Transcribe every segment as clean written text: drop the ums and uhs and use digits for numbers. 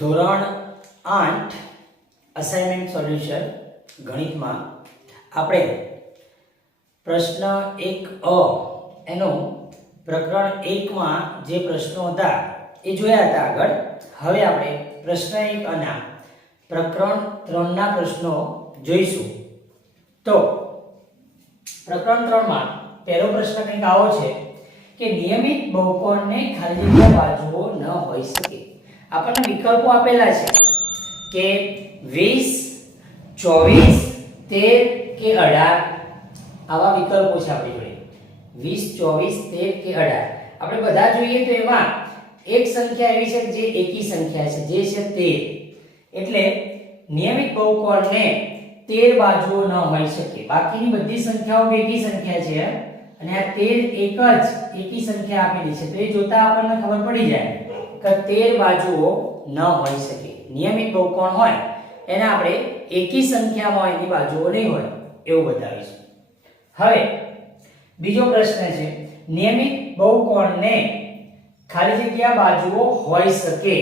ધોરણ 8 assignment solution ગણિતમાં આપણે પ્રશ્ન 1 અ એનો પ્રકરણ 1 માં જે પ્રશ્નો હતા એ જોયા હતા આગળ. હવે આપણે પ્રશ્ન 1 અને પ્રકરણ 3 ના પ્રશ્નો જોઈશું. તો પ્રકરણ 3 માં પહેલો પ્રશ્ન કંઈક આવો છે કે નિયમિત બહુકોણને ખાલી જગ્યા બાજુઓ ન હોઈ શકે. આપણને વિકલ્પો આપેલા છે કે 20, 24, 13 કે 18 આવા વિકલ્પો છે આપણી જોડે. 20, 24, 13 કે 18 આપણે બધા જોઈએ તો એમાં એક સંખ્યા એવી છે જે એકી સંખ્યા છે, જે છે 13. એટલે નિયમિત બહુકોણને 13 બાજુઓ ન હોઈ શકે. બાકીની બધી સંખ્યાઓ બેકી સંખ્યા છે અને આ 13 એક જ એકી સંખ્યા આપેલી છે. તો એ જોતા આપણને ખબર પડી જાય કે 13 બાજુઓ ન હોઈ શકે. નિયમિત બહુકોણ હોય એને આપણે એકી સંખ્યામાં હોય એની બાજુઓ નહીં હોય એવું બતાવીશું. હવે બીજો પ્રશ્ન છે નિયમિત બહુકોણને ખાલી જગ્યા બાજુઓ હોઈ શકે.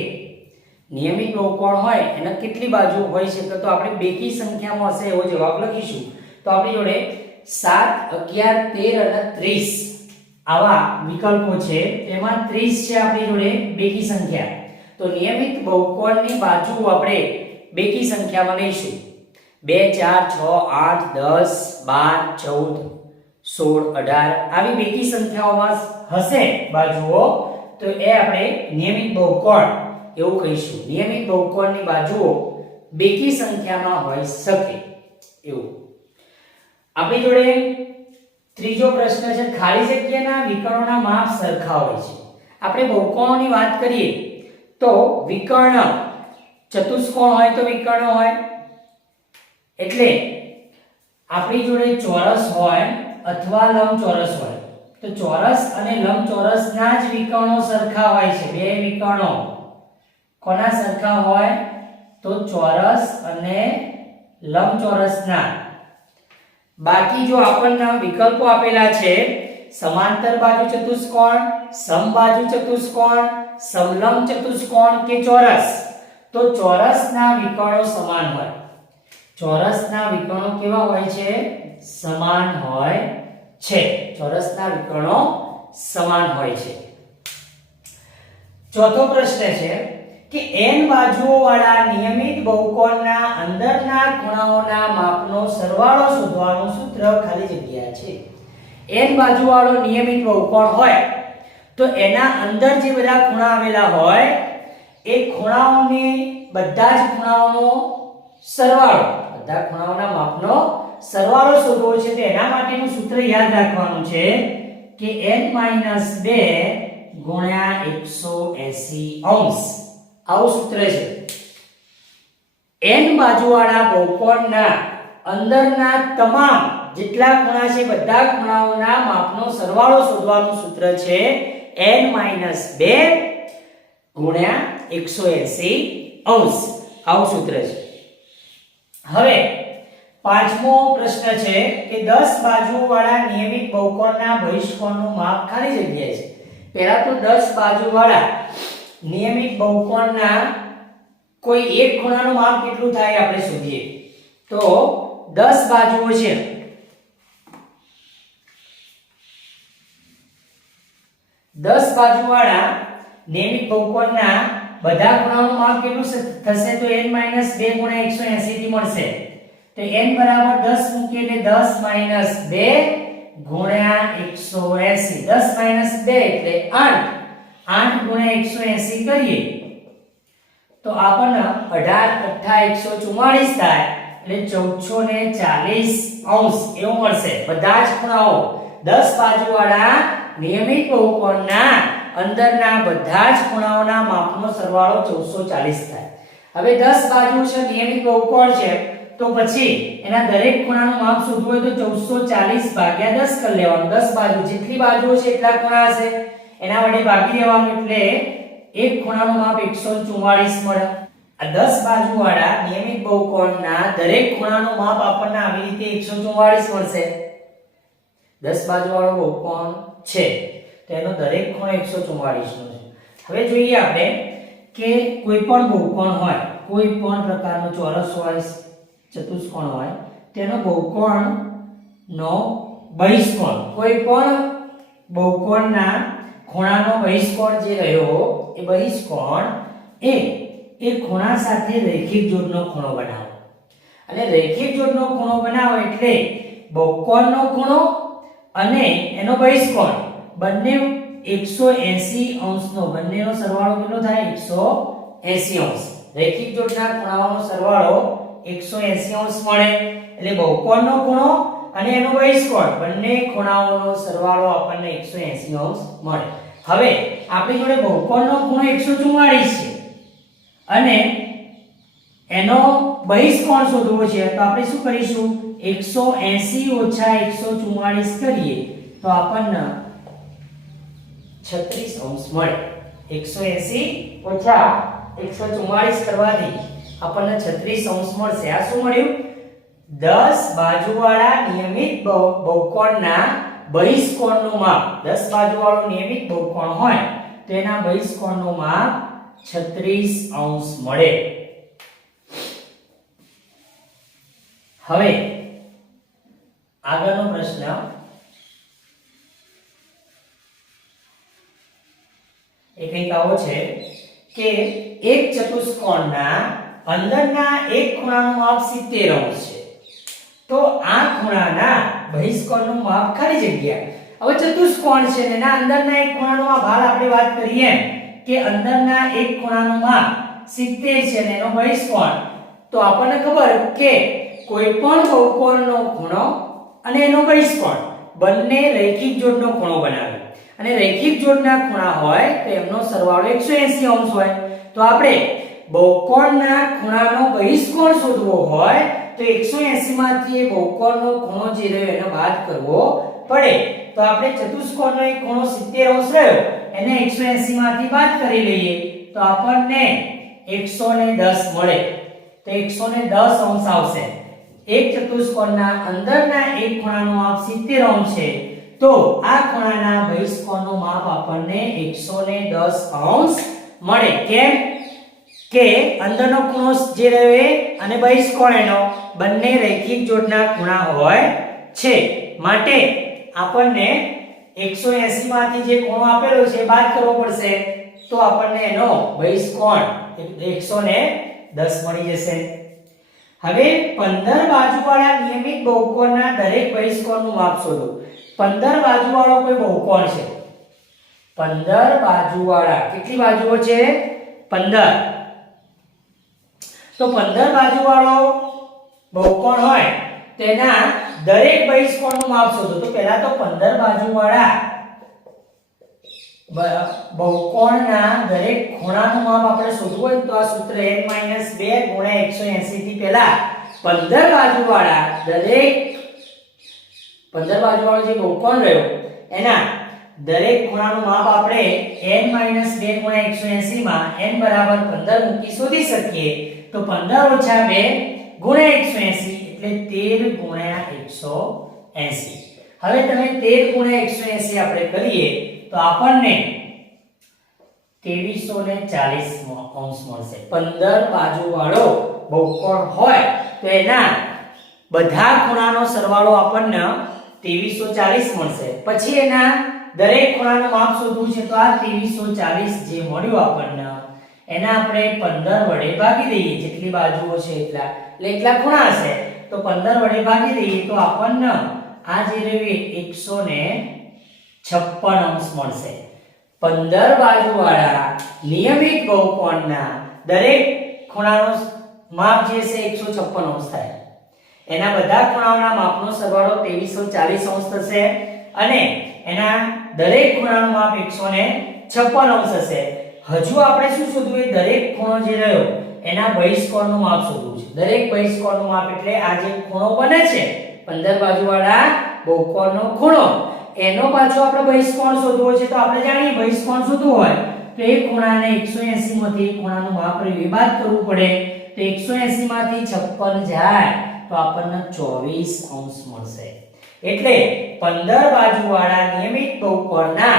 નિયમિત બહુકોણ હોય એને કેટલી બાજુઓ હોઈ શકે? તો આપણે બેકી સંખ્યામાં હશે એવો જવાબ લખીશું. તો આપણી જોડે 7, 11, 13 અને 30 આવા વિકલ્પો છે. તેમાં 30 છે આપણી જોડે બેકી સંખ્યા. તો નિયમિત બહુકોણની બાજુ આપણે બેકી સંખ્યામાં લઈશું. 2, 4, 6, 8, 10, 12, 14, 16, 18 આવી બેકી સંખ્યાઓમાં હશે બાજુઓ તો એ આપણે નિયમિત બહુકોણ એવું કહીશું. નિયમિત બહુકોણની બાજુઓ બેકી સંખ્યામાં હોઈ શકે એવું. આપણી જોડે ત્રીજો પ્રશ્ન છે ખાલી જગ્યાના વિકર્ણોના માપ સરખા હોય છે. આપણે બહુકોણોની વાત કરીએ તો વિકર્ણ ચતુષ્કોણ હોય તો વિકર્ણ હોય, એટલે આપણી જોડે ચોરસ હોય અથવા લંબચોરસ હોય. તો ચોરસ અને લંબચોરસના જ વિકર્ણો સરખા હોય છે. બે વિકર્ણો કોના સરખા હોય? તો ચોરસ અને લંબચોરસના. બાકી જો આપણને વિકલ્પો આપેલા છે સમાંતર બાજુ ચતુષ્કોણ, સમબાજુ ચતુષ્કોણ, સમલંબ ચતુષ્કોણ કે ચોરસ, તો ચોરસના વિકર્ણો સમાન હોય. ચોરસના વિકર્ણો કેવા હોય છે? સમાન હોય છે. ચોરસના વિકર્ણો સમાન હોય છે. ચોથો પ્રશ્ન છે કે n બાજુઓ વાળા નિયમિત બહુકોણના અંદરના ખૂણાઓના માપનો સરવાળો શોધવાનું સૂત્ર ખાલી જગ્યા છે. n બાજુ વાળો નિયમિત બહુકોણ હોય તો એના અંદર જે બધા ખૂણા આવેલા હોય એ ખૂણાઓની બધા જ ખૂણાઓનો સરવાળો, બધા ખૂણાઓના માપનો સરવાળો શોધવો છે. તો એના માટેનું સૂત્ર યાદ રાખવાનું છે કે n - 2 ગુણ્યા 180 અંશ. આવું સૂત્ર છે. n બાજુવાળા બહુકોણના અંદરના તમામ જેટલા ખૂણા છે બધા ખૂણાઓના માપનો સરવાળો શોધવાનું સૂત્ર છે n - 2 ગુણ્યા 180 અંશ. આવું સૂત્ર છે. હવે પાંચમો પ્રશ્ન છે કે 10 બાજુવાળા નિયમિત બહુકોણના બહિષ્કોણનું માપ ખાલી જગ્યા છે. પહેલા તો 10 બાજુવાળા નિયમિત બહુકોણના કોઈ એક ખૂણાનું માપ કેટલું થાય આપણે શોધીએ. તો 10 બાજુઓ છે, 10 બાજુવાળા નિયમિત બહુકોણના બધા ખૂણાનું માપ કેટલું થશે? તો n - 2 ગુણ્યા 180 થી મળશે. તો n બરાબર 10 મૂકીએ એટલે 10 - 2 ગુણ્યા 180. 10 - 2 એટલે 8. 8 ગુણ્યા 180 કરીએ તો આપણને 18 * 8 = 144 થાય. એટલે 1440 અંશ એવું મળશે. બધા જ ખૂણાઓ 10 બાજુવાળા નિયમિત બહુકોણના અંદરના બધા જ ખૂણાઓના માપનો સરવાળો 1440 થાય. હવે 10 બાજુ છે નિયમિત બહુકોણ છે તો પછી એના દરેક ખૂણાનું માપ શોધવું હોય તો 1440 ભાગ્યા 10 કરી લેવાનું. 10 બાજુ જેટલી બાજુઓ છે એટલા ખૂણા હશે એના વડે ભાગી દેવાનું એટલે એક ખૂણાનું માપ 144 મળે. આ 10 બાજુવાળા નિયમિત બહુકોણના દરેક ખૂણાનું માપ આપણને આવી રીતે 144 મળશે. 10 બાજુવાળો બહુકોણ છે તો એનો દરેક ખૂણો 144 નો છે. હવે જોઈએ આપણે કે કોઈ પણ બહુકોણ હોય, કોઈ પણ પ્રકારનો ચોરસ હોય, ચતુષ્કોણ હોય, તેનો બહુકોણનો બહિષ્કોણ, કોઈ પણ બહુકોણના ખૂણાનો બહિષ્કોણ જે રહ્યો એ બહિષ્કોણ એ ખૂણા સાથે રેખિક જોડનો ખૂણો બનાવો. અને રેખિક જોડનો ખૂણો બનાવો એટલે બહુકોણનો ખૂણો અને એનો બહિષ્કોણ બંને 180 અંશનો, બંનેનો સરવાળો કેટલો થાય? 180 અંશ. રેખિક જોડના ખૂણાઓનો સરવાળો 180 અંશ મળે. એટલે બહુકોણનો ખૂણો અને એનો બહિષ્કોણ બંને ખૂણાઓનો સરવાળો આપણને 180 અંશ મળે. હવે આપણી જોડે બહુકોણનો ખૂણો 144 છે અને એનો બહિષ્કોણ શોધવો છે, તો આપણે શું કરીશું? 180 ઓછા 144 કરીએ તો આપણને 36 અંશ મળે. 180 ઓછા 144 કરવાથી આપણને 36 અંશ મળશે. આ શું મળ્યું? 10 બાજુવાળા નિયમિત બહુકોણના બહિષ્કોણનું માપ. 10 બાજુવાળો નિયમિત બહુકોણ હોય તો એના બહિષ્કોણનું માપ 36 અંશ મળે. હવે આગળનો પ્રશ્ન એ કંઈક આવો છે કે એક ચતુષ્કોણના અંદરના એક ખૂણાનું માપ 70 અંશ છે, તો આ ખૂણાના બહિષ્કોણનું માપ ખાલી જગ્યા. હવે ચતુષ્કોણ છે ને એના અંદરના એક ખૂણાનું માપ, હાલ આપણે વાત કરીએ કે અંદરના એક ખૂણાનું માપ 70 છે અને એનો બહિષ્કોણ, તો આપણને ખબર કે કોઈ પણ બહુકોણનો ખૂણો અને એનો બહિષ્કોણ બંને રૈખિક જોડનો ખૂણો બનાવે. અને રૈખિક જોડના ખૂણા હોય તો એમનો સરવાળો 180 અંશ હોય. તો આપણે બહુકોણના ખૂણાનો બહિષ્કોણ શોધવો હોય તો 180 માંથી એ બહુકોણનો ખૂણો જે રહ્યો એને બાદ કરવો પડે. તો આપણે ચતુષ્કોણનો એક ખૂણો 70 અંશ રહ્યો એને 180 માંથી બાદ કરી લઈએ તો આપણને 110 મળે. તો 110 અંશ આવશે. એક ચતુષ્કોણના અંદરના એક ખૂણાનું માપ 70 અંશ છે, તો આ ખૂણાના બહિષ્કોણનું માપ આપણને 110 અંશ મળે. કેમ કે અંદરનો ખૂણો જે રહ્યો એ અને બહિષ્કોણ એનો બંને રૈખિક જોડના ખૂણા હોય છે, માટે આપણને 180 માંથી જે ખૂણો આપેલો છે એ બાદ કરવો પડશે, તો આપણને એનો બહિષ્કોણ 110 મળી જશે. હવે 15 બાજુવાળા નિયમિત બહુકોણના દરેક બહિષ્કોણનું માપ શોધો. 15 બાજુવાળો કોઈ બહુકોણ છે. 15 બાજુવાળા, કેટલી બાજુઓ છે? 15. તો 15 બાજુવાળો બહુકોણ હોય તેના દરેક બહિષ્કોણનું માપ શોધો. તો પહેલા તો 15 બાજુવાળા બહુકોણના દરેક ખૂણાનું માપ આપણે શોધવું હોય તો આ સૂત્ર n - 2 * 180 થી પહેલા 15 બાજુવાળા દરેક 15 બાજુવાળો જે બહુકોણ રહ્યો એના દરેક ખૂણાનું માપ આપણે n - 2 * 180 માં n બરાબર 15 મૂકી શોધી શકીએ. તો 15 - 2 * 180 એટલે 13 * 180. હવે તમે 13 * 180 આપણે કરીએ તો આપણને 2340 અંશ મળશે. 15 બાજુવાળો બહુકોણ હોય તો એના બધા ખૂણાનો સરવાળો આપણને 2340 મળશે. પછી એના દરેક ખૂણાનું માપ શોધવું છે, તો આ 2340 જે મળ્યું આપણને એના આપણે 15 વડે ભાગી દઈએ. જેટલી બાજુઓ છે એટલા, એટલે એટલા ખૂણા હશે તો 15 વડે ભાગી દઈએ તો આપણને આ જે રહ્યું 156 અંશ મળશે. 15 બાજુવાળા નિયમિત બહુકોણના દરેક ખૂણાનું માપ જે છે 156 અંશ થાય. એના બધા ખૂણાઓના માપનો સરવાળો 2340 અંશ થશે અને એના દરેક ખૂણાનું માપ 156 અંશ હશે. હજુ આપણે શું શોધવું? એ દરેક ખૂણો જે રહ્યો એના બહિષ્કોણનું માપ શોધવું છે. દરેક બહિષ્કોણનું માપ એટલે આ જે ખૂણો બને છે 15 બાજુવાળા બહુકોણનો ખૂણો, એનો પાછો આપણે બહિષ્કોણ શોધવો છે. તો આપણે જાણીએ બહિષ્કોણ શોધવું હોય તો એ ખૂણાને 180 માંથી ખૂણાનું માપ રહ્યું એ બાદ કરવું પડે. તો 180 માંથી 56 જાય તો આપણને 24 અંશ મળશે. એટલે 15 બાજુવાળા નિયમિત બહુકોણના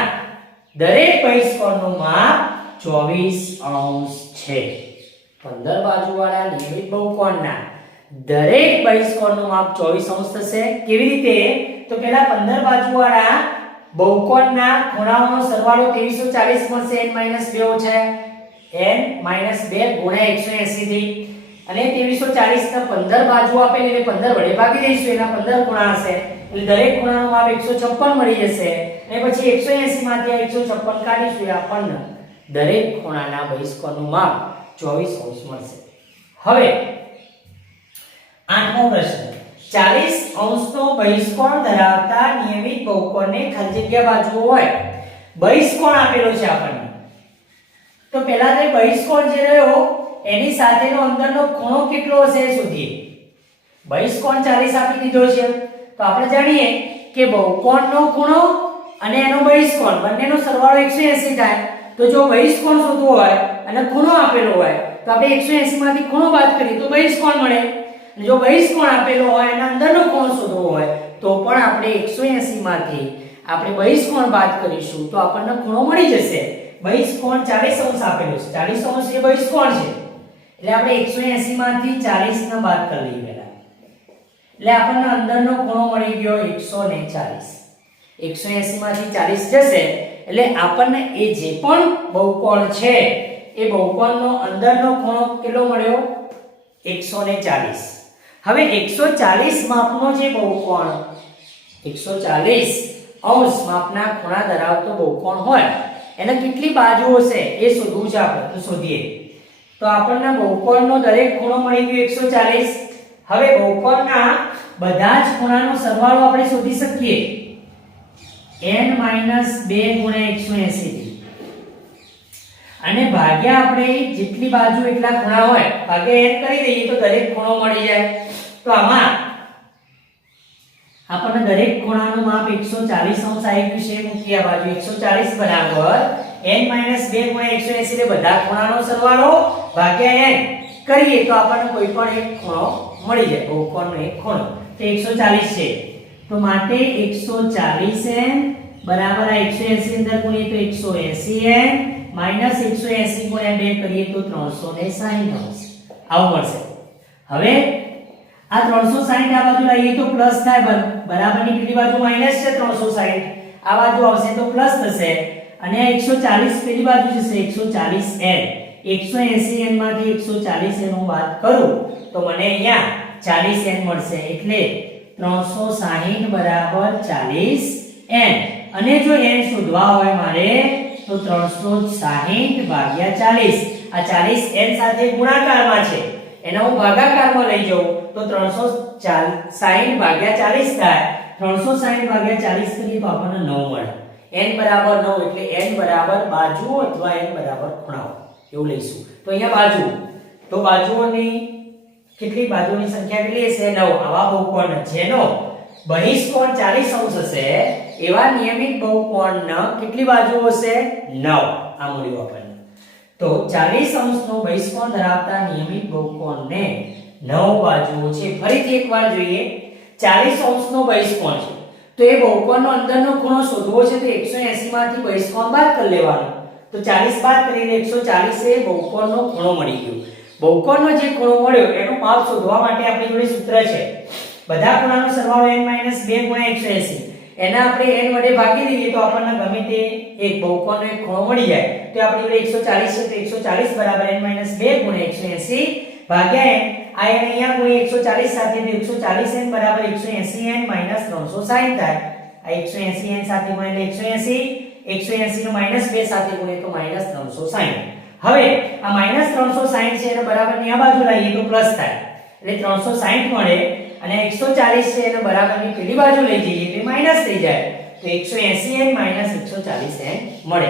દરેક બહિષ્કોણનું માપ 24 છે 15 બાજુવાળા નિયમિત બહુકોણના દરેક બહિષ્કોણનું માપ 24 થશે કેવી રીતે તો પહેલા 15 બાજુવાળા બહુકોણના ખૂણાઓનો સરવાળો 2340 મળશે n-2 ગુણ્યા 180 થી અને 2340 ના 15 બાજુ આપેલી એટલે 15 વડે ભાગી દઈશું એના 15 ખૂણા હશે એટલે દરેક ખૂણાનું માપ 156 મળી જશે અને પછી 180 માંથી આ 156 કાઢીશું આપણને દરેક ખૂણાના બહિષ્કોણનું માપ 24 મળશે હવે 8મો પ્રશ્ન 40 નો બહિષ્કોણ ધરાવતા નિયમિત બહુકોણને ખાલી જગ્યા બાજુઓ હોય બહિષ્કોણ આપેલો છે આપણને તો પહેલા તે બહિષ્કોણ જે રહ્યો એની સાથેનો અંદરનો ખૂણો કેટલો હશે એ શોધીએ બહિષ્કોણ 40 આપી દીધો છે તો આપણે જાણીએ કે બહુકોણનો ખૂણો અને એનો બહિષ્કોણ બંનેનો સરવાળો 180 થાય તો જો બહિષ્કોણ શોધવો હોય અને ખૂણો આપેલો હોય તો આપણે 180 માંથી ખૂણો બાદ કરીએ તો બહિષ્કોણ મળે અને જો બહિષ્કોણ આપેલો હોય અને અંદરનો ખૂણો શોધવો હોય તો પણ આપણે 180 માંથી આપણે બહિષ્કોણ બાદ કરીશું તો આપણને ખૂણો મળી જશે બહિષ્કોણ 40 આપેલો છે 40 એ બહિષ્કોણ છે એટલે આપણે 180 માંથી 40 ને બાદ કરી લઈએ પહેલા એટલે આપણને અંદરનો ખૂણો મળી ગયો 140 180 માંથી 40 જશે એટલે આપણને એ જે પણ બહુકોણ છે એ બહુકોણનો અંદરનો ખૂણો કેટલો મળ્યો 140 હવે 140 માપનો જે બહુકોણ 140 માપના ખૂણા ધરાવતો બહુકોણ હોય એને કેટલી બાજુઓ છે એ શોધવું છે આપણે તો શોધીએ તો આપણને બહુકોણનો દરેક ખૂણો મળી ગયો 140 હવે બહુકોણના બધા જ ખૂણાનો સરવાળો આપણે શોધી શકીએ n-2 ગુણ્યા 180 થી અને ભાગ્યા આપણે જેટલી બાજુ એટલા ખૂણા હોય ભાગ્યા n કરી દઈએ તો દરેક ખૂણો મળી જાય તો આમાં આપણને દરેક ખૂણાનું માપ 140 આવી ગયું છે મૂકી આ બાજુ 140 બરાબર n-2 ગુણ્યા 180 એટલે બધા ખૂણાનો સરવાળો ભાગ્યા n કરીએ તો આપણને કોઈ પણ એક ખૂણો મળી જાય બહુકોણનો એક ખૂણો તો 140 છે તો માટે 140n બરાબર આ 180 અંદર ગુણીએ તો 180n માઈનસ 180 ગુણ્યા 2 કરીએ તો 360 આવું મળશે હવે આ 360 આ બાજુ લઈએ તો પ્લસ થાય બરાબરની પેલી બાજુ માઈનસ છે 360 આ બાજુ આવશે તો પ્લસ થશે અને આ 140 પેલી બાજુ જશે 140n 180n માંથી 140n હું બાદ કરું તો મને અહીંયા 40n મળશે એટલે 360 બરાબર 40n અને જો n શોધવા હોય મારે તો 360 ભાગ્યા 40 આ 40n સાથે ગુણાકારમાં છે એને હું ભાગાકારમાં લઈ જાઉં તો 360 ભાગ્યા 40 થાય 360 ભાગ્યા 40 કરીએ તો આપણને 9 મળે n બરાબર 9 એટલે n બરાબર બાજુઓ અથવા n બરાબર ખૂણાઓ એવું લઈશું તો અહીંયા બાજુ તો બાજુઓની કેટલી બાજુઓની સંખ્યા કેટલી હશે 9 આવા બહુકોણ જેનો બહિષ્કોણ 40 હશે એવા નિયમિત બહુકોણના કેટલી બાજુઓ હશે 9 આ મળ્યું આપણને તો 40 નો બહિષ્કોણ ધરાવતા નિયમિત બહુકોણને 9 બાજુઓ છે ફરીથી એકવાર જોઈએ 40 નો બહિષ્કોણ છે તો એ બહુકોણનો અંદરનો ખૂણો શોધવો છે તો 180 માંથી બહિષ્કોણ બાદ કરી લેવાનો તો 40 બાદ કરીને 140 એ બહુકોણનો ખૂણો મળી ગયો બહુકોણનો જે ખૂણો મળ્યો એનું માપ શોધવા માટે આપણી જોડે સૂત્ર છે બધા ખૂણાનો સરવાળો n-2 ગુણ્યા 180 એના આપણે n વડે ભાગી દઈએ તો આપણને ગમે તે એક બહુકોણનો એક ખૂણો મળી જાય તો આપણી જોડે 140 છે તો 140 બરાબર n-2 ગુણ્યા 180 ભાગ્યા n આ n અહીંયા ગુણ્યા 140 સાથે તો 140n બરાબર 180n 360 થાય આ 180n સાથે ગુણ્યા 180 નો -2 સાથે ગુણીએ તો -360 હવે આ -360 છે એને બરાબરની આ બાજુ લાવીએ તો પ્લસ થાય એટલે 360 મળે અને 140 છે એને બરાબરની પેલી બાજુ લઈ જઈએ તો માઈનસ થઈ જાય તો 180n 140n મળે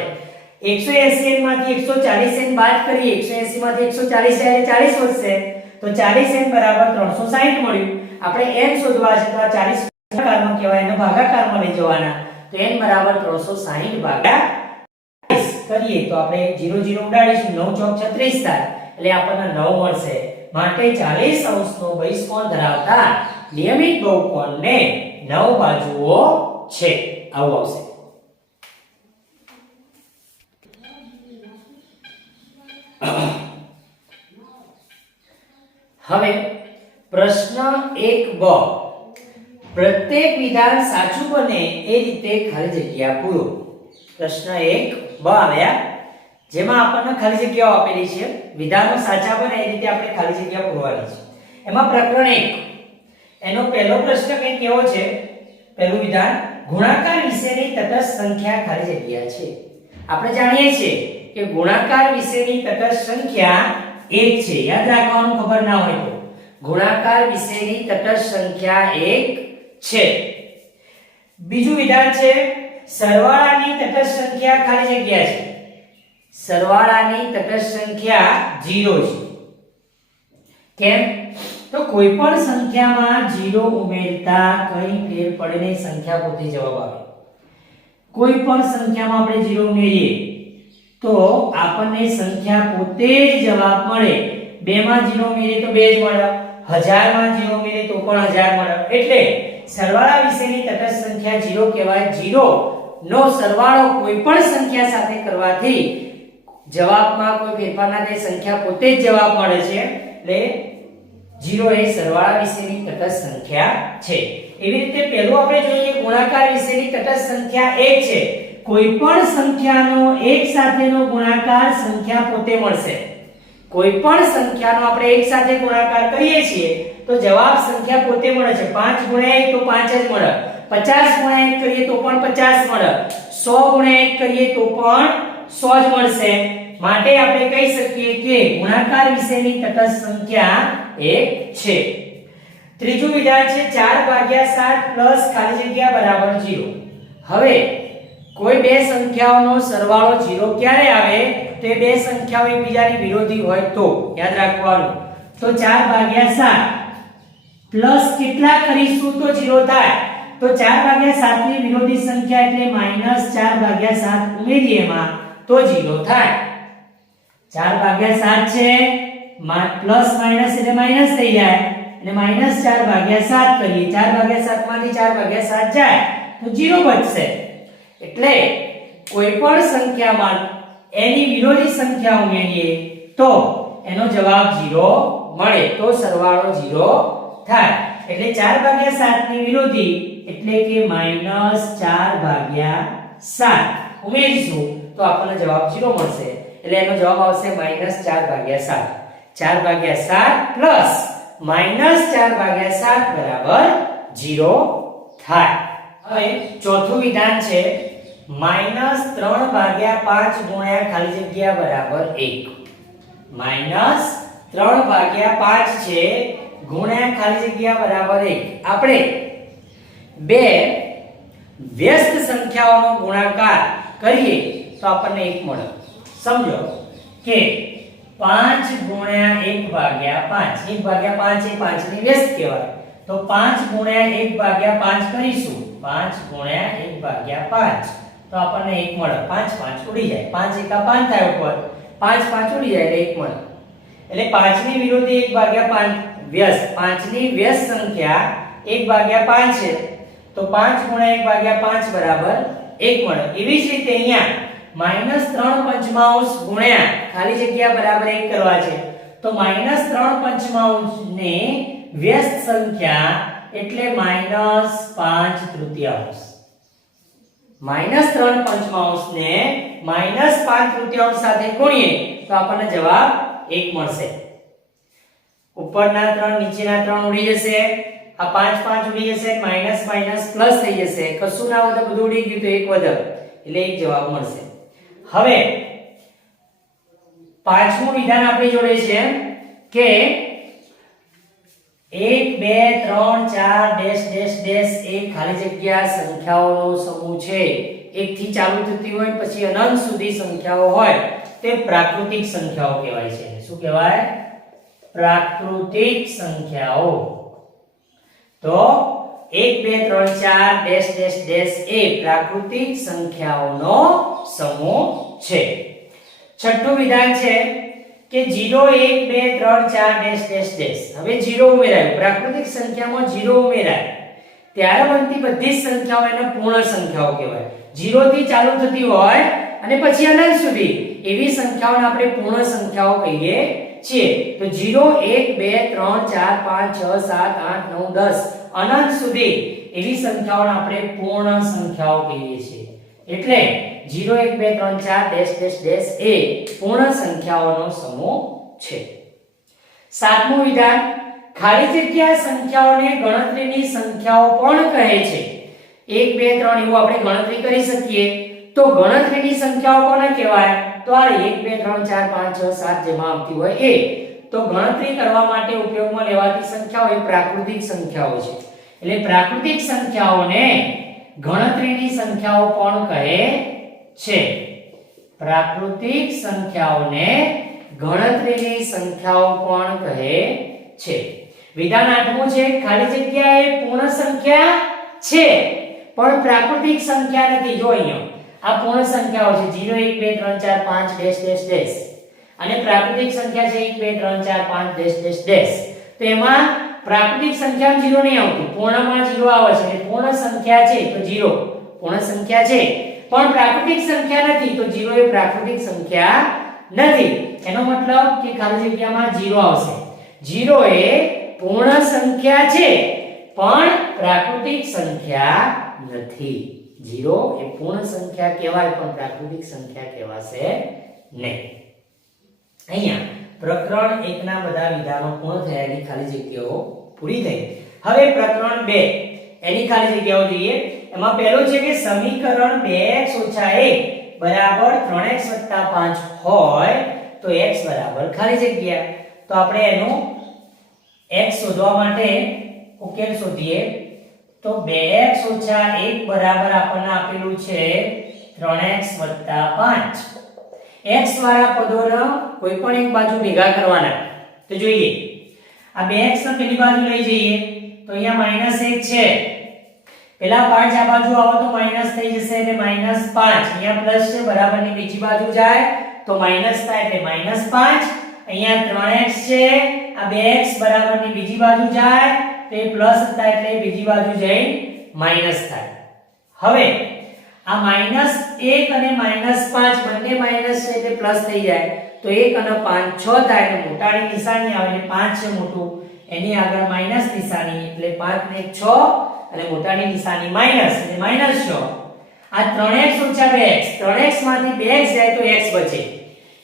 180n માંથી 140n બાદ કરીએ 180 માંથી 140 જાય એટલે 40 વધશે તો 40n બરાબર 360 મળ્યું આપણે n શોધવા છે તો આ 40 ભાગાકારમાં કહેવાય એને ભાગાકારમાં લઈ જવાના તો n બરાબર 360 ભાગ્યા 40 કરીએ તો આપણે 0 0 ઉડાડીશું 9 ચોક 36 થાય એટલે આપણને 9 મળશે માટે 40 અંશનો બહિષ્કોણ ધરાવતા નિયમિત બહુકોણને 9 બાજુઓ છે આવું આવશે હવે પ્રશ્ન 1બ, પ્રત્યેક વિધાન સાચું બને એ રીતે ખાલી જગ્યા પૂરો. પ્રશ્ન 1બ આવ્યા જેમાં આપણને ખાલી જગ્યાઓ આપેલી છે, વિધાનો સાચા બને એ રીતે આપણે ખાલી જગ્યા પૂરવાની છે. એમાં પ્રકરણ 1 એનો પહેલો પ્રશ્ન કંઈક કેવો છે? પહેલું વિધાન, ગુણાકાર વિશેની તટસ્થ સંખ્યા ખાલી જગ્યા છે. આપણે જાણીએ છીએ કે ગુણાકાર વિશેની તટસ્થ સંખ્યા 1 છે. યાદ રાખવાનું, ખબર ના હોય તો. ગુણાકાર વિશેની તટસ્થ સંખ્યા 1 છે. બીજું વિધાન છે, સરવાળાની તટસ્થ સંખ્યા ખાલી જગ્યા છે. સરવાળાની તટસ્થ સંખ્યા 0 છે. કેમ? તો કોઈ પણ સંખ્યામાં 0 ઉમેરતા કઈ ફેર પડે નહીં, સંખ્યા પોતે જવાબ આવે. કોઈ પણ સંખ્યામાં આપણે 0 ઉમેરીએ તો આપણને સંખ્યા પોતે જ જવાબ મળે. 2 માં 0 ઉમેરીએ તો 2 જ મળે, 1000 માં 0 ઉમેરીએ તો પણ 1000 મળે. એટલે સરવાળા વિશેની તટસ્થ સંખ્યા 0 કહેવાય. 0 નો સરવાળો કોઈ પણ સંખ્યા સાથે કરવાથી જવાબમાં કોઈ ફેરફાર ના થાય, સંખ્યા પોતે જ જવાબ મળે છે. એટલે 0 એ સરવાળા વિશેની તટસ્થ સંખ્યા છે. એવી રીતે પહેલું આપણે જોઈએ કે ગુણાકાર વિશેની તટસ્થ સંખ્યા 1 છે. કોઈ પણ સંખ્યાનો 1 સાથેનો ગુણાકાર સંખ્યા પોતે મળશે. કોઈ પણ સંખ્યાનો આપણે 1 સાથે ગુણાકાર કરીએ છીએ તો જવાબ સંખ્યા પોતે મળે છે. 5 ગુણ્યા 1 તો 5 જ મળે, 50 ગુણ્યા 1 કરીએ તો પણ 50 મળે, 100 ગુણ્યા 1 કરીએ તો પણ 100 જ મળશે. માટે આપણે કહી શકીએ કે ગુણાકાર વિશેની તટસ્થ સંખ્યા 1 છે. ત્રીજું વિધાન છે, 4/7 પ્લસ ખાલી જગ્યા બરાબર 0. હવે કોઈ બે સંખ્યાઓનો સરવાળો 0 ક્યારે આવે? તો એ બે સંખ્યાઓ એકબીજાની વિરોધી હોય તો. યાદ રાખવાનું. તો 4/7 પ્લસ કેટલા કરીશું તો 0 થાય? તો 4/7 ની વિરોધી સંખ્યા એટલે -4/7 ઉમેરીએ એમાં તો 0 થાય. 4/7 છે, પ્લસ માઈનસ એટલે માઈનસ થઈ જાય અને -4/7 કરીએ, 4/7 માંથી 4/7 જાય તો 0 બચશે. એટલે કોઈ પણ સંખ્યામાં એની વિરોધી સંખ્યા ઉમેરીએ તો એનો જવાબ 0 મળે, તો સરવાળો 0 થાય. એટલે 4/7 ની વિરોધી એટલે કે -4/7 ઉમેરીશું તો આપણને જવાબ 0 મળશે. એટલે એનો જવાબ આવશે -4/7. 4/7 પ્લસ -4/7 બરાબર 0 થાય. હવે ચોથું વિધાન છે, -3/5 ગુણ્યા ખાલી જગ્યા બરાબર 1. -3/5 છે ગુણ્યા ખાલી જગ્યા બરાબર 1. આપણે બે વ્યસ્ત સંખ્યાઓનો ગુણાકાર કરીએ તો આપણને 1 મળે. સમજો કે 5 ગુણ્યા 1/5, 1/5 એ 5 ની વ્યસ્ત કહેવાય. તો 5 ગુણ્યા 1/5 કરીશું, 5 ગુણ્યા 1/5 તો આપણને 1 મળે. 5 5 ઉડી જાય, 5 એકા 5 થાય ઉપર, 5 5 ઉડી જાય એટલે 1 મળે. એટલે 5 ની વિરોધી 1/5 વ્યસ્ત, 5 ની વ્યસ્ત સંખ્યા 1/5 છે તો 5 ગુણ્યા 1/5 બરાબર 1 મળે. એવી જ રીતે અહીંયા -3/5 ગુણ્યા ખાલી જગ્યા બરાબર 1 કરવા છે તો -3/5 ને વ્યસ્ત સંખ્યા એટલે -5/3 -3/5 ને -5/3 સાથે ગુણીએ તો આપણને જવાબ 1 મળશે. ઉપરના 3 નીચેના 3 ઉડી જશે, આ 5 5 ઉડી જશે, માઈનસ માઈનસ પ્લસ થઈ જશે, કશું ના વધે બધું ઉડી ગયું તો 1 વધે એટલે 1 જવાબ મળશે. હવે પાંચમું વિધાન આપણી જોડે છે કે 1 2 3 4 ડેશ ડેશ ડેશ એ ખાલી જગ્યા સંખ્યાઓનો સમૂહ છે. 1 થી ચાલુ થતી હોય પછી અનંત સુધી સંખ્યાઓ હોય તે પ્રાકૃતિક સંખ્યાઓ કહેવાય છે. શું કહેવાય? પ્રાકૃતિક સંખ્યાઓ. તો 1 2 3 4 ડેશ ડેશ ડેશ એ પ્રાકૃતિક સંખ્યાઓનો સમૂહ છે. છઠ્ઠું વિધાન છે કે 0 1 2 3 4 ડેશ ડેશ ડેશ. હવે 0 ઉમેરાય, પ્રાકૃતિક સંખ્યામાં 0 ઉમેરાય ત્યારે બનતી બધી જ સંખ્યાઓ એને પૂર્ણ સંખ્યાઓ કહેવાય. 0 થી ચાલુ થતી હોય અને પછી અનંત સુધી એવી સંખ્યાઓને આપણે પૂર્ણ સંખ્યાઓ કહીએ છીએ. તો 0 1 2 3 4 5 6 7 8 9 10 અનંત સુધી એવી સંખ્યાઓને આપણે પૂર્ણ સંખ્યાઓ કહીએ છીએ. એટલે 0 1 2 3 4 ડેશ ડેશ ડેશ એ પૂર્ણ સંખ્યાઓનો સમૂહ છે. સાતમું વિધાન, ખાલી જગ્યા સંખ્યાઓને ગણતરીની સંખ્યાઓ પણ કહે છે. 1 2 3 એવું આપણે ગણતરી કરી શકીએ. તો ગણતરીની સંખ્યાઓ કોને કહેવાય? તો આ 1 2 3 4 5 6 7 જેમાં આવતી હોય એ. તો ગણતરી કરવા માટે ઉપયોગમાં લેવાતી સંખ્યાઓ એ પ્રાકૃતિક સંખ્યાઓ છે. એટલે પ્રાકૃતિક સંખ્યાઓને ગણતરીની સંખ્યાઓ પણ કહે છે. પ્રાકૃતિક સંખ્યાઓને ગણતરીની સંખ્યાઓ પણ કહે છે. વિધાન 8મું છે, ખાલી જગ્યા એ પૂર્ણ સંખ્યા છે પણ પ્રાકૃતિક સંખ્યા નથી. જો અહીંયા આ પૂર્ણ સંખ્યાઓ છે 0 1 2 3 4 5 ડેશ ડેશ ડેશ અને પ્રાકૃતિક સંખ્યા છે 1 2 3 4 5 ડેશ ડેશ ડેશ. તો એમાં પ્રાકૃતિક સંખ્યામાં 0 નહીં આવતું, પૂર્ણમાં 0 આવે છે. એટલે પૂર્ણ સંખ્યા છે તો 0 પૂર્ણ સંખ્યા છે પણ પ્રાકૃતિક સંખ્યા નથી. તો 0 એ પ્રાકૃતિક સંખ્યા નથી. એનો મતલબ કે ખાલી જગ્યામાં 0 આવશે. 0 એ પૂર્ણ સંખ્યા છે પણ પ્રાકૃતિક સંખ્યા નથી. 0 એ પૂર્ણ સંખ્યા કહેવાય પણ પ્રાકૃતિક સંખ્યા કહેવાશે નહીં. અહીંયા પ્રકરણ 1 ના બધા વિધાનો પૂર્ણ થયા, એની ખાલી જગ્યાઓ પૂરી થઈ. હવે પ્રકરણ 2 એની ખાલી જગ્યાઓ જોઈએ. એમાં પહેલું છે કે સમીકરણ 2x - 1 બરાબર 3x + 5 હોય તો x બરાબર ખાલી જગ્યા. તો આપણે એનો x શોધવા માટે ઉકેલ શોધીએ. તો 2x - 1 બરાબર આપણને આપેલું છે 3x + 5. x વાળા પદોને કોઈ પણ એક બાજુ ભેગા કરવાના. તો જોઈએ આ 2x ને પેલી બાજુ લઈ જઈએ તો અહીંયા -1 છે. પેલા 5 આ બાજુ આવો તો માઈનસ થઈ જશે એટલે -5. અહીંયા પ્લસ છે, બરાબરની બીજી બાજુ જાય તો માઈનસ થાય એટલે -5. અહીંયા 3x છે, આ 2x બરાબરની બીજી બાજુ જાય તો એ પ્લસ થાય એટલે બીજી બાજુ જઈ માઈનસ થાય. હવે આ -1 અને -5 બંને માઈનસ છે એટલે પ્લસ થઈ જાય તો 1 અને 5 6 થાય એટલે મોટાની નિશાની આવે એટલે 5 છે મોટું, એની આગળ માઈનસ નિશાની એટલે 5 ને 6 અને મોટાની નિશાની માઈનસ એટલે -6. આ 3x - 2x 3x માંથી 2x જાય તો x બચે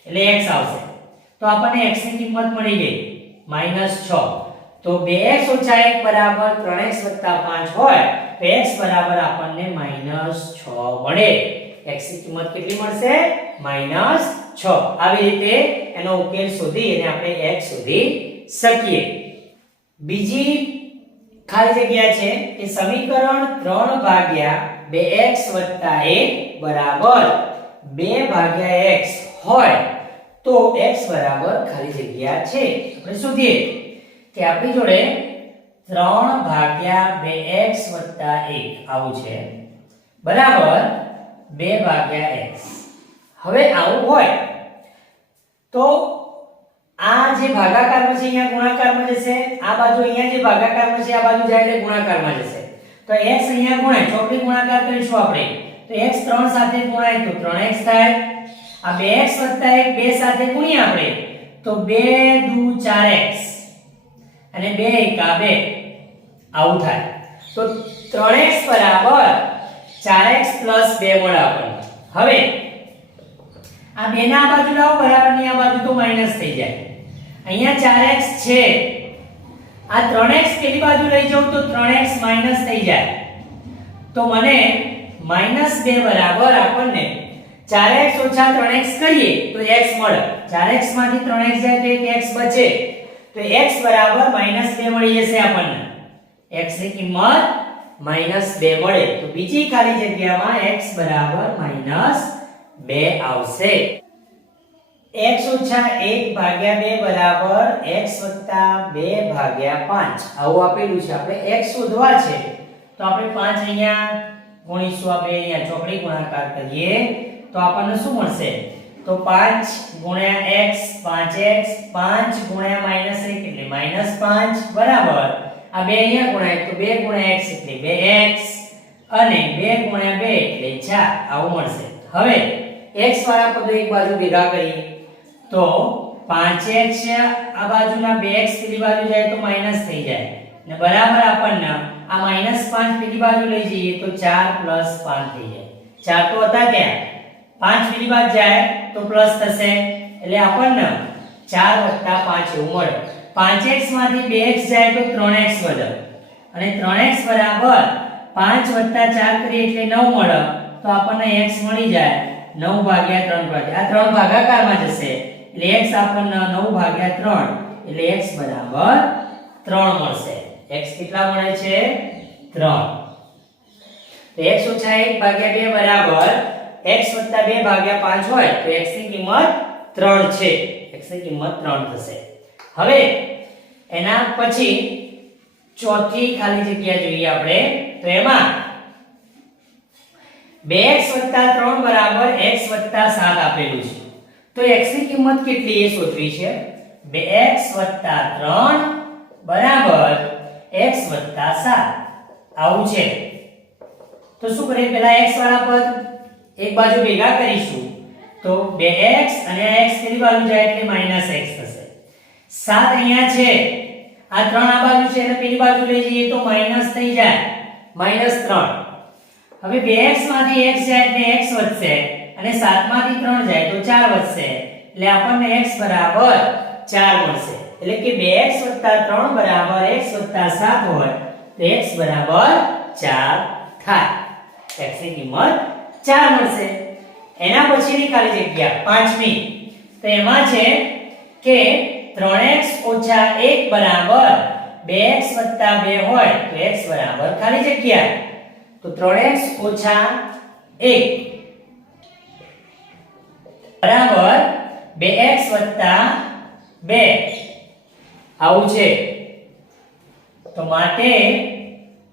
એટલે x આવશે. તો આપણને x ની કિંમત મળી ગઈ -6. તો 2x - 1 બરાબર 3x + 5 હોય તો x બરાબર આપણને -6 મળે. x ની કિંમત કેટલી મળશે? -6. આવી રીતે એનો ઉકેલ શોધી અને આપણે x શોધી શકીએ. બીજી ખાલી જગ્યા છે કે સમીકરણ 3 ભાગ્યા 2x + 1 બરાબર 2 ભાગ્યા x હોય તો x બરાબર ખાલી જગ્યા છે. આપણે શોધીએ કે આપણી જોડે 3 ભાગ્યા 2x + 1 આવું છે બરાબર 2 ભાગ્યા x. હવે આવું હોય તો આ જે ભાગાકારમાં છે અહીંયા ગુણાકારમાં જશે, આ બાજુ અહીંયા જે ભાગાકારમાં છે આ બાજુ જાય એટલે ગુણાકારમાં જશે. તો x અહીંયા ગુણાય, ચોકડી ગુણાકાર કરીશું આપણે. તો x 3 સાથે ગુણાય તો 3x થાય. આ 2x + 1 2 સાથે ગુણીએ આપણે તો 2 દુ 4x અને 2 એકા 2 આવું થાય. તો 3x બરાબર 4x + 2 મળે આપણને. હવે આ 2 ના બાજુ લાવો, બરાબરની આ બાજુ તો માઈનસ થઈ જાય. અહીંયા 4x છે, આ 3x પેલી બાજુ લઈ જાઉં તો 3x માઈનસ થઈ જાય. તો મને -2 બરાબર આપણને 4x - 3x કરીએ તો x મળે. 4x માંથી 3x જાય તો એક x બચે તો x બરાબર -2 મળી જશે આપણને. x ની કિંમત -2 મળે. તો બીજી ખાલી જગ્યામાં x બરાબર -2 આવશે. x - 1 ભાગ્યા 2 બરાબર x + 2 ભાગ્યા 5 આવું આપેલું છે. આપણે x શોધવા છે તો આપણે 5 અહીંયા ગુણીશું. આપણે અહીંયા ચોકડી ગુણાકાર કરીએ તો આપણને શું મળશે? તો 5 × x 5x 5 × -1 એટલે -5 બરાબર આ 2 અહીંયા ગુણાય તો 2 × x એટલે 2x અને 2 × 2 એટલે 4 આવું મળશે. હવે x વાળા પદો એક બાજુ ભેગા કરીએ તો 5x આ બાજુના 2x પેલી બાજુ જાય તો માઈનસ થઈ જાય ને બરાબર આપણને આ -5 પેલી બાજુ લઈ જઈએ તો 4 + 5 થઈ જાય 4 તો હતા ત્યાં 5 પેલી બાજુ જાય તો પ્લસ થશે એટલે આપણને 4 + 5 એવું મળે 5x માંથી 2x જાય તો 3x વધે અને 3x બરાબર 5 + 4 કરીએ એટલે 9 મળે તો આપણને x મળી જાય 9/3 પર આ 3 ભાગાકારમાં જશે એટલે x આપણને 9/3 એટલે x બરાબર 3 મળશે x કેટલા મળે છે 3 તો x - 1/2 બરાબર x + 2/5 હોય તો x ની કિંમત 3 છે x ની કિંમત 3 થશે હવે એના પછી ચોથી ખાલી જગ્યા જોઈએ આપણે તો એમાં 2x + 3 બરાબર x + 7 આપેલું છે તો x ની કિંમત કેટલી એ શોધવી છે 2x + 3 બરાબર x + 7 આવું છે તો શું કરીએ પહેલા x વાળા પદ એક બાજુ ભેગા કરીશું તો 2x અને આ x પેલી બાજુ જાય એટલે -x થશે 7 અહીંયા છે આ 3 આ બાજુ છે એટલે પેલી બાજુ લઈ જઈએ તો માઈનસ થઈ જાય -3 હવે 2x માંથી x જાય એટલે x વધશે અને 7 માંથી 3 જાય તો 4 વધશે એટલે આપણને x બરાબર 4 મળશે એટલે કે 2x + 3 બરાબર x + 7 હોય તો x બરાબર 4 થાય x ની કિંમત 4 મળશે એના પછીની ખાલી જગ્યા પાંચમી તો એમાં છે કે 3x - 1 બરાબર 2x + 2 હોય તો x બરાબર ખાલી જગ્યા તો 3x - 1 બરાબર 2x + 2 આવું છે તો માટે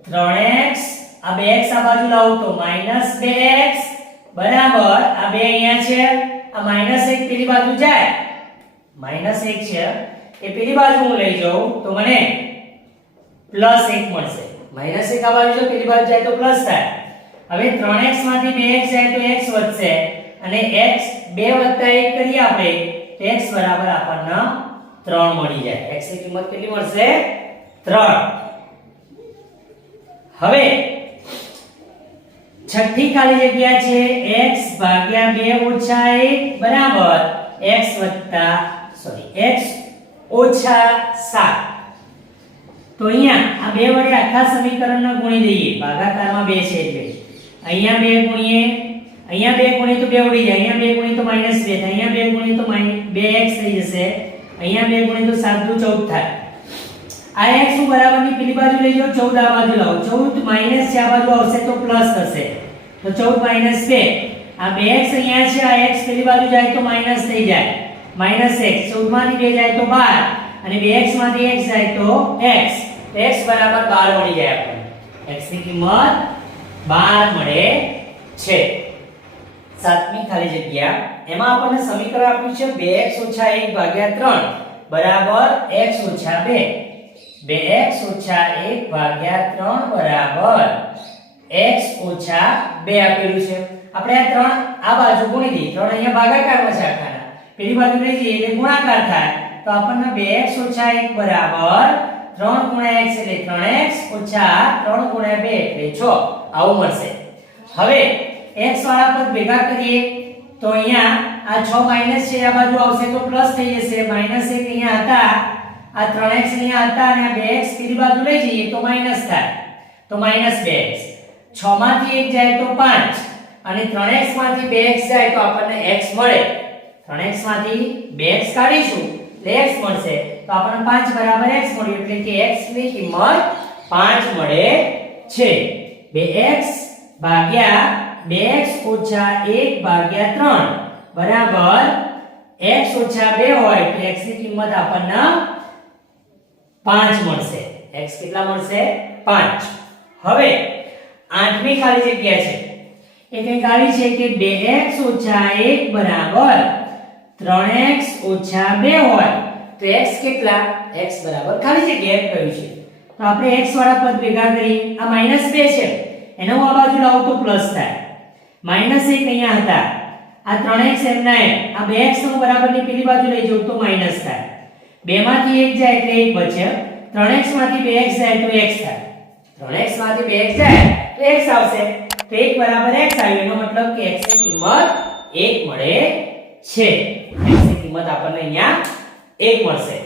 3x આ 2x આ બાજુ લાવું તો -2x બરાબર આ 2 અહીંયા છે આ -1 પેલી બાજુ જાય -1 છે એ પેલી બાજુ હું લઈ જાઉં તો મને +1 મળશે -1 આ બાજુ જો પેલી બાજુ જાય તો પ્લસ થાય હવે 3x માંથી 2x જાય તો x વધશે અને x 2 + 1 કરીએ આપણે તો x બરાબર આપણને 3 મળી જાય x ની કિંમત કેટલી મળશે 3 હવે છઠ્ઠી ખાલી જગ્યા છે x / 2 - 1 બરાબર x - 7 તો અહીંયા આ 2 વડે આખા સમીકરણને ગુણી દઈએ ભાગાકારમાં 2 છે એટલે અહીંયા 2 ગુણીએ અહીંયા 2 ગુણીએ તો 2 ઉડી જાય અહીંયા 2 ગુણીએ તો -2 થાય અહીંયા 2 ગુણીએ તો 2x થઈ જશે અહીંયા 2 ગુણીએ તો 7 * 2 = 14 થાય આ x હું બરાબરની પેલી બાજુ લઈ જાઉં 14 આ બાજુ લાવો 14 માઈનસ છે આ બાજુ આવશે તો પ્લસ થશે તો 14 - 2 આ 2x અહીંયા છે આ x પેલી બાજુ જાય તો માઈનસ થઈ જાય -x 14 માંથી 2 જાય તો 12 અને 2x માંથી x જાય તો x x બરાબર 12 મળી જાય આપણને x ની કિંમત 12 મળે છે સાતમી ખાલી જગ્યા એમાં આપણને સમીકરણ આપ્યું છે 2x - 1/3 બરાબર x - 2 2x - 1/3 બરાબર x - 2 આપેલું છે આપણે આ 3 આ બાજુ ગુણી દઈએ 3 અહીંયા ભાગાકારમાં છે આખાના પેલી બાજુ લઈ જઈએ એટલે ગુણાકાર થાય તો આપણને 2x - 1 બરાબર 3 × x એટલે 3x - 3 × 2 એટલે 6 આવું મળશે હવે x વાળા પદ ભેગા કરીએ તો અહીંયા આ 6 માઈનસ છે આ બાજુ આવશે તો પ્લસ થઈ જશે -1 અહીંયા હતા આ 3x અહીંયા હતા અને આ 2x પેલી બાજુ લઈ જઈએ તો માઈનસ થાય તો -2x 6 માંથી 1 જાય તો 5 અને 3x માંથી 2x જાય તો આપણને x મળે 3x માંથી 2x કાઢીશું એટલે x મળશે તો આપણને 5 બરાબર x મળ્યું એટલે કે x ની કિંમત 5 મળે છે 2x ભાગ્યા 2x - 1/3 બરાબર x - 2 હોય તો x ની કિંમત આપણને 5 મળશે x કેટલા મળશે 5 હવે આઠમી ખાલી જગ્યા છે એ કઈ ખાલી છે કે 2x - 1 બરાબર 3x - 2 હોય તો x કેટલા x બરાબર ખાલી જગ્યા કહ્યું છે તો આપણે x વાળા પદ ભેગા કરીએ આ -2 છે એનો આ બાજુ લાવું તો પ્લસ થાય -1 અહીંયા હતા આ 3x એમના એમ આ 2x નો બરાબરની પેલી બાજુ લઈ જવું તો માઈનસ થાય 2 માંથી 1 જાય એટલે 1 બચે 3x માંથી 2x જાય તો x થાય 3x માંથી 2x જાય તો x આવશે તો 1 બરાબર x આવ્યું એનો મતલબ કે x ની કિંમત 1 મળે છે x ની કિંમત આપણને અહીંયા 1 મળશે